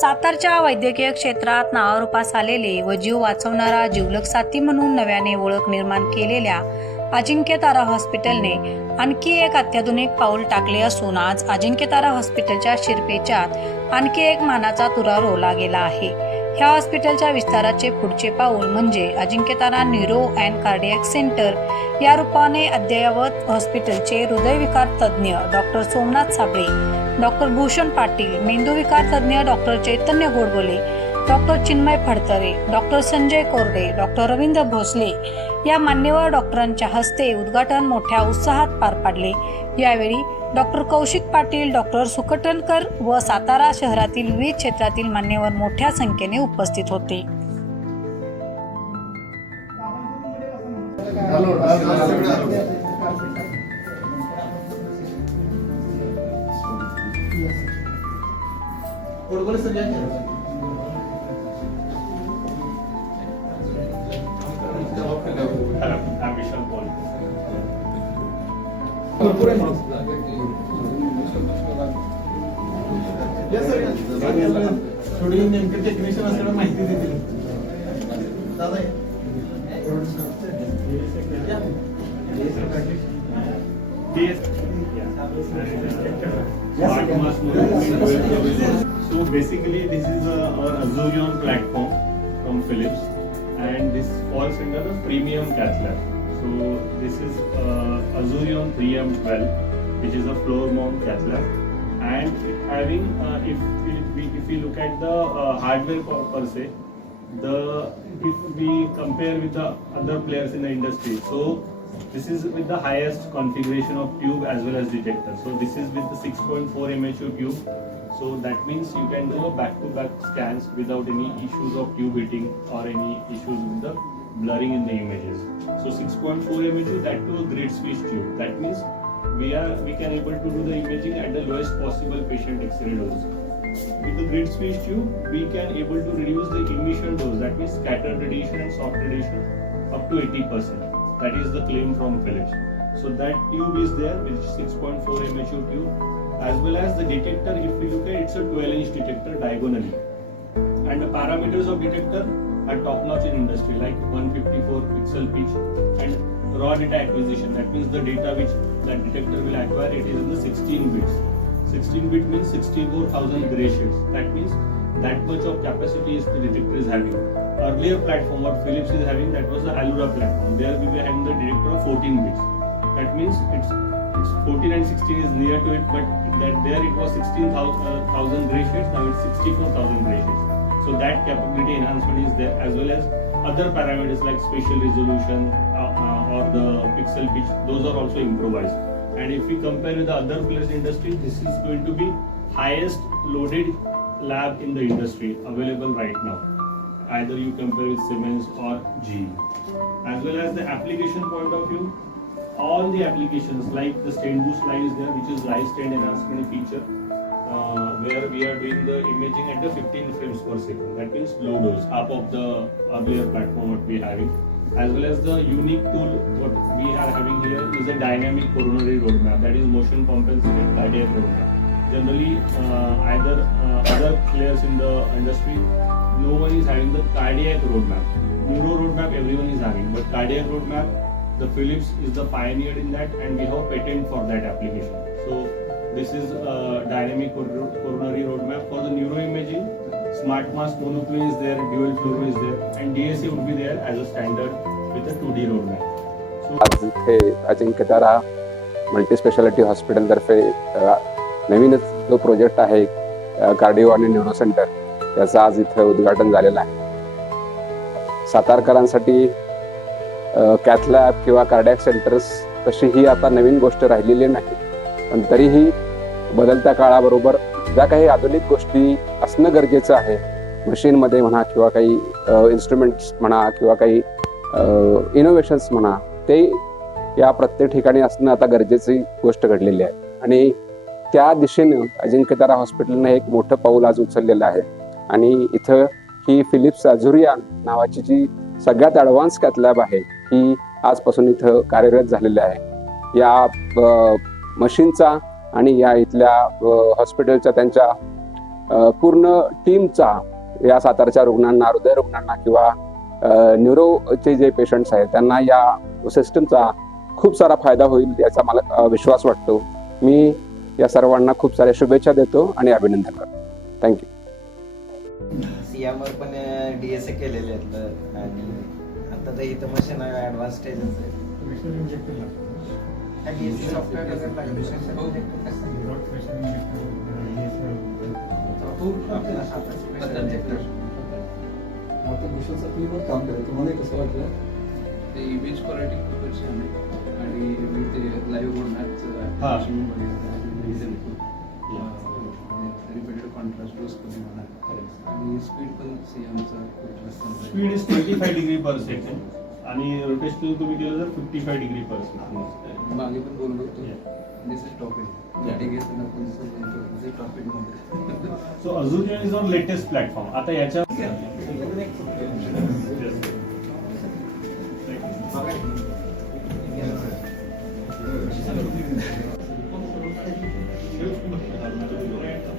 सातारच्या वैद्यकीय क्षेत्रात नावारूपास आलेले व जीव वाचवणारा जीवलक साथी म्हणून नव्याने ओळख निर्माण केलेल्या अजिंक्य तारा हॉस्पिटलने आणखी एक अत्याधुनिक पाऊल टाकले असून आज अजिंक्य तारा हॉस्पिटलच्या शिरपेच्यात आणखी एक मानाचा तुरा रोवला गेला आहे. ह्या हॉस्पिटलच्या विस्ताराचे पुढचे पाऊल म्हणजे Ajinkya Tara neuro and cardiac centre या रूपाने अद्ययावत हॉस्पिटलचे हृदयविकार तज्ज्ञ डॉक्टर सोमनाथ साबळे डॉक्टर भूषण पाटील मेंदूविकार तज्ज्ञ doctor Chaitanya Godbole doctor Chinmay Phadtare doctor Sanjay Korde doctor Ravindra Bhosale या मान्यवर डॉक्टरांच्या हस्ते उद्घाटन मोठ्या उत्साहात पार पाडले. यावेळी डॉक्टर कौशिक पाटील डॉक्टर सुकटणकर व सातारा शहरातील विविध क्षेत्रातील मान्यवर मोठ्या संख्येने उपस्थित होते. Hello, I'm Vishal Paul. थोडी नेमकं टेक्निशियन असल्यामुळे माहिती देतील दादा DS. Yeah. Smart mass movement. So basically, this is a, our Azurion platform from Philips, and this falls under the premium cath lab. So this is uh, Azurion 3M12, which is a floor mount cath lab, and having uh, if we if we look at the uh, hardware per, per se, the if we compare with the other players in the industry, so this is with the highest configuration of tube as well as detector. So this is with the 6.4 MHU tube. So that means you can do a back-to-back scans without any issues of tube hitting or any issues with the blurring in the images. So 6.4 MHU that to a grid switch tube. That means we are we can able to do the imaging at the lowest possible patient X-ray dose. With the grid switch tube, we can able to reduce the emission dose. That means scattered radiation and soft radiation up to 80%. That is the claim from Philips. So that tube is there, which is 6.4 MHU tube, as well as the detector. If we look at, it's a 12-inch detector diagonally, and the parameters of detector are top-notch in industry, like 154 pixel pitch and raw data acquisition. That means the data which that detector will acquire, it is in the 16 bits. 16 bit means 64,000 gray shades. That means that much of capacity is the detector is having. Earlier platform what Philips is having that was the Allura platform. There we were having the detector of 14 bits. That means it's it's 14 and 16 is near to it, but that there it was 16,000 gray shades. Now it's 64,000 gray shades. So that capability enhancement is there as well as other parameters like spatial resolution uh, uh, or the pixel pitch. Those are also improvised. And if we compare with the other players in industry, this is going to be highest loaded lab in the industry available right now. Either you compare with Siemens or GE. As well as the application point of view, all the applications like the stain boost live is there, which is live stain enhancement feature, uh, where we are doing the imaging at the 15 frames per second. That means low dose, half of the earlier platform what we are having. As well as the unique tool what we are having here is a dynamic coronary roadmap. That is motion compensated cardiac roadmap. Generally uh, either uh, other players in the industry no one is having the cardiac roadmap. Neuro roadmap everyone is having but cardiac roadmap the philips is the pioneer in that and we have patent for that application so this is a dynamic coronary roadmap for the neuroimaging smart mass monoclone is there dual fluoro is there and DSA would be there as a standard with a 2D roadmap. So आज इथे Ajinkyatara multi speciality हॉस्पिटलतर्फे नवीनच जो project आहे cardio आणि neuro centre त्याचं आज इथं उद्घाटन झालेलं आहे सातारकरांसाठी कॅथलॅब किंवा कार्डॅक सेंटर्स तशी ही आता नवीन गोष्ट राहिलेली नाही. पण तरीही बदलत्या काळाबरोबर ज्या काही आधुनिक गोष्टी असणं गरजेचं आहे मशीनमध्ये म्हणा किंवा काही इन्स्ट्रुमेंट्स म्हणा किंवा काही इनोव्हेशन्स म्हणा ते या प्रत्येक ठिकाणी असणं आता गरजेची गोष्ट घडलेली आहे. आणि त्या दिशेनं अजिंक्यतारा हॉस्पिटलनं एक मोठं पाऊल आज उचललेलं आहे. आणि इथं ही फिलिप्स अझुरिया नावाची जी सगळ्यात ॲडव्हान्स कॅथलॅब आहे ही आजपासून इथं कार्यरत झालेली आहे. या मशीनचा आणि या इथल्या हॉस्पिटलच्या त्यांच्या पूर्ण टीमचा या सातारच्या रुग्णांना हृदय रुग्णांना किंवा न्यूरोचे जे पेशंट्स आहेत त्यांना या सिस्टमचा खूप सारा फायदा होईल याचा मला विश्वास वाटतो. मी या सर्वांना खूप साऱ्या शुभेच्छा देतो आणि अभिनंदन करतो. थँक्यू सीएमवर पण डीएसए केलेले आहेत. आता इथं मशीन ऍडव्हान्स स्टेजच आहे. हातात आता भूषणचं तुम्ही पण काम तुम्हाला कसं वाटलं? ते इमेज क्वालिटी खूपच छान आहे. आणि मी ते लाईव्ह हा. कॉन्ट्रास्ट डोस कमी होणार आणि स्पीड पण आमचा खूप जास्त speed is twenty five degree per second आणि रोटेशनल तुम्ही केलं तर fifty five degree per second मागे पण बोललो होतो. दिस इज टॉपिक सो अजून इज ऑन लेटेस्ट प्लॅटफॉर्म आता याच्या Thank you.